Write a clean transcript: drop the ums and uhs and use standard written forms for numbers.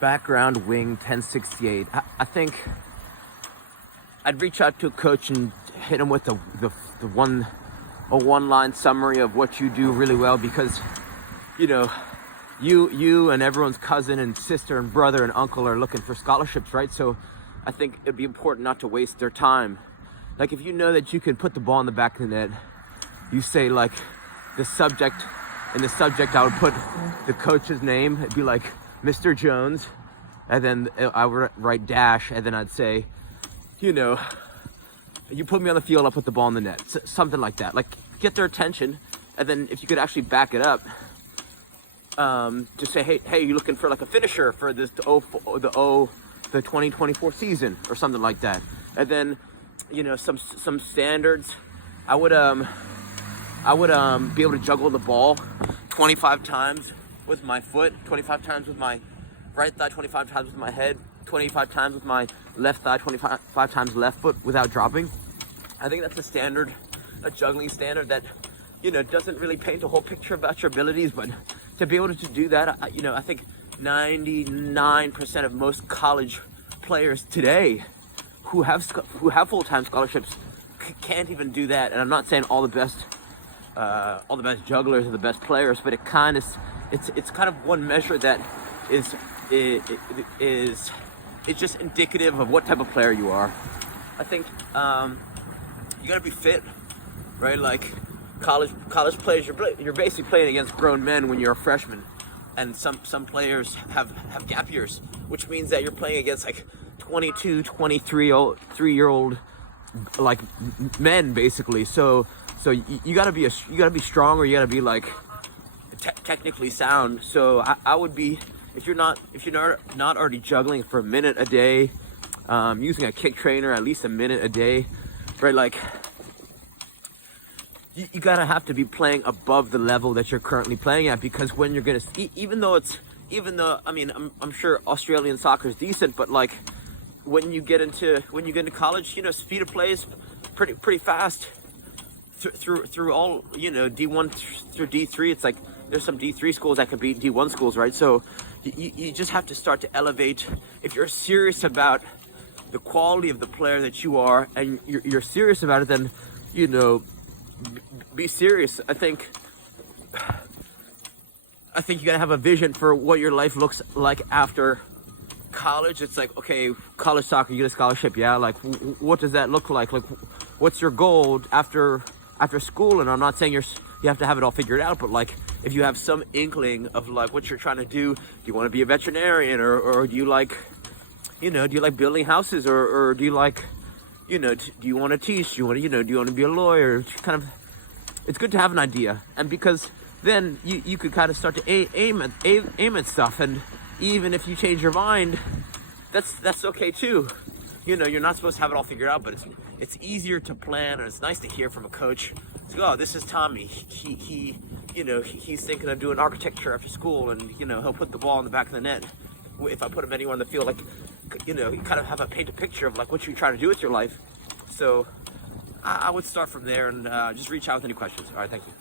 background wing 1068. I think I'd reach out to a coach and hit him with a one-line summary of what you do really well, because you and everyone's cousin and sister and brother and uncle are looking for scholarships, right? So I think it'd be important not to waste their time. Like, if you know that you can put the ball in the back of the net, you say like the subject. In the subject, I would put the coach's name. It'd be like Mr. Jones, and then I would write dash, and then I'd say, you put me on the field, I'll put the ball in the net. Something like that. Like, get their attention, and then if you could actually back it up, just say, hey, you looking for like a finisher for this the 2024 season or something like that. And then, some standards. I would be able to juggle the ball 25 times with my foot, 25 times with my right thigh, 25 times with my head, 25 times with my left thigh, 25 times left foot without dropping. I think that's a juggling standard that, doesn't really paint a whole picture about your abilities, but to be able to do that, I think 99% of most college players today who have full-time scholarships can't even do that. And I'm not saying all the best jugglers are the best players, but it's kind of one measure that is just indicative of what type of player you are. I think you got to be fit, right? Like, college players, you're basically playing against grown men when you're a freshman, and some players have gap years, which means that you're playing against like 22, 23-year-old like men, basically. So you gotta be strong, or you gotta be like technically sound. So I would be, if you're not already juggling for a minute a day, using a kick trainer at least a minute a day, right? Like, you gotta have to be playing above the level that you're currently playing at, because when you're gonna, even though I mean, I'm sure Australian soccer is decent, but like when you get into college, speed of play is pretty fast through all, D1 through D3. It's like there's some D3 schools that could beat D1 schools, right? So you just have to start to elevate. If you're serious about the quality of the player that you are, and you're serious about it, then be serious. I think you gotta have a vision for what your life looks like after college. It's like, okay, college soccer, you get a scholarship, yeah, like what does that look like? Like, what's your goal after school? And I'm not saying you have to have it all figured out, but like, if you have some inkling of like what you're trying to do you want to be a veterinarian, or do you like building houses, or do you like, do you want to teach, do you want to be a lawyer? It's good to have an idea, and because then you could kind of start to aim at stuff. And even if you change your mind, that's okay too. You're not supposed to have it all figured out, but it's easier to plan, and it's nice to hear from a coach. It's like, oh, this is Tommy. He's thinking of doing architecture after school, and he'll put the ball in the back of the net. If I put him anywhere on the field, like, you kind of have a paint a picture of like what you're trying to do with your life. So I would start from there, and just reach out with any questions. All right, thank you.